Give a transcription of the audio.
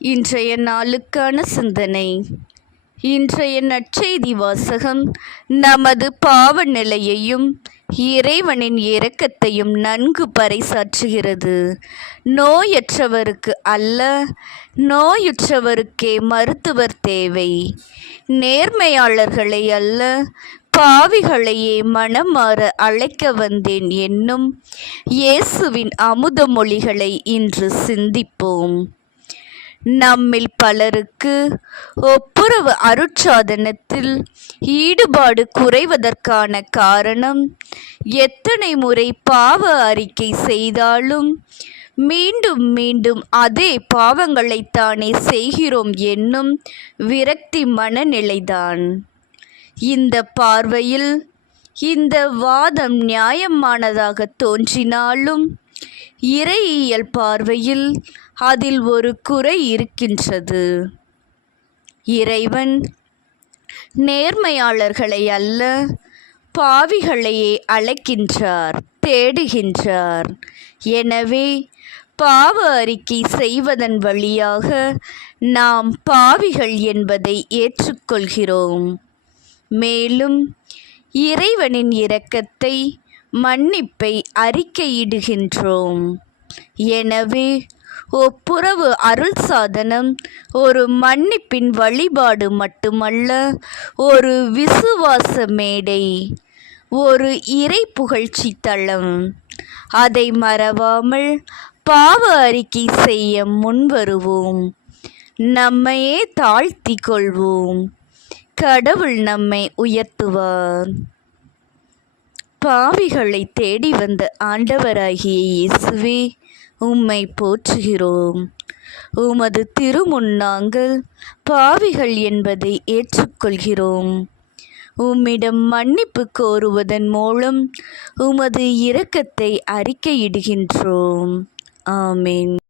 இன்றைய நாளுக்கான சிந்தனை. இன்றைய நற்செய்தி வாசகம் நமது பாவ நிலையையும் இறைவனின் இரக்கத்தையும் நன்கு பறைசாற்றுகிறது. நோயற்றவருக்கு அல்ல, நோயுற்றவருக்கே மருத்துவர் தேவை. நேர்மையாளர்களை அல்ல, பாவிகளையே மனம் மாற அழைக்க வந்தேன் என்னும் இயேசுவின் அமுத மொழிகளை இன்று சிந்திப்போம். நம்மில் பலருக்கு ஒப்புரவு அருட்சாதனத்தில் ஈடுபாடு குறைவதற்கான காரணம், எத்தனை முறை பாவ அறிக்கை செய்தாலும் மீண்டும் மீண்டும் அதே பாவங்களைத்தானே செய்கிறோம் என்னும் விரக்தி மனநிலைதான். இந்த பார்வையில் இந்த வாதம் நியாயமானதாக தோன்றினாலும் இறையியல் பார்வையில் அதில் ஒரு குறை இருக்கின்றது. இறைவன் நேர்மையாளர்களை அல்ல, பாவிகளையே அழைக்கின்றார், தேடுகின்றார். எனவே பாவ அறிக்கை செய்வதன் வழியாக நாம் பாவிகள் என்பதை ஏற்றுக்கொள்கிறோம். மேலும் இறைவனின் இரக்கத்தை, மன்னிப்பை அறிக்கையிடுகின்றோம். எனவே ஒப்புரவு அருள் சாதனம் ஒரு மன்னிப்பின் வழிபாடு மட்டுமல்ல, ஒரு விசுவாச மேடை, ஒரு இறை புகழ்ச்சி தளம். அதை மறவாமல் பாவ அறிக்கை செய்ய முன்வருவோம். நம்மையே தாழ்த்தி கொள்வோம். கடவுள் நம்மை உயர்த்துவார். பாவிகளை தேடி வந்த ஆண்டவராகிய இயேசுவே, உம்மை போற்றுகிறோம். உமது திருமுன் நாங்கள் பாவிகள் என்பதை ஏற்றுக்கொள்கிறோம். உம்மிடம் மன்னிப்பு கோருவதன் மூலம் உமது இரக்கத்தை அறிக்கையிடுகின்றோம். ஆமென்.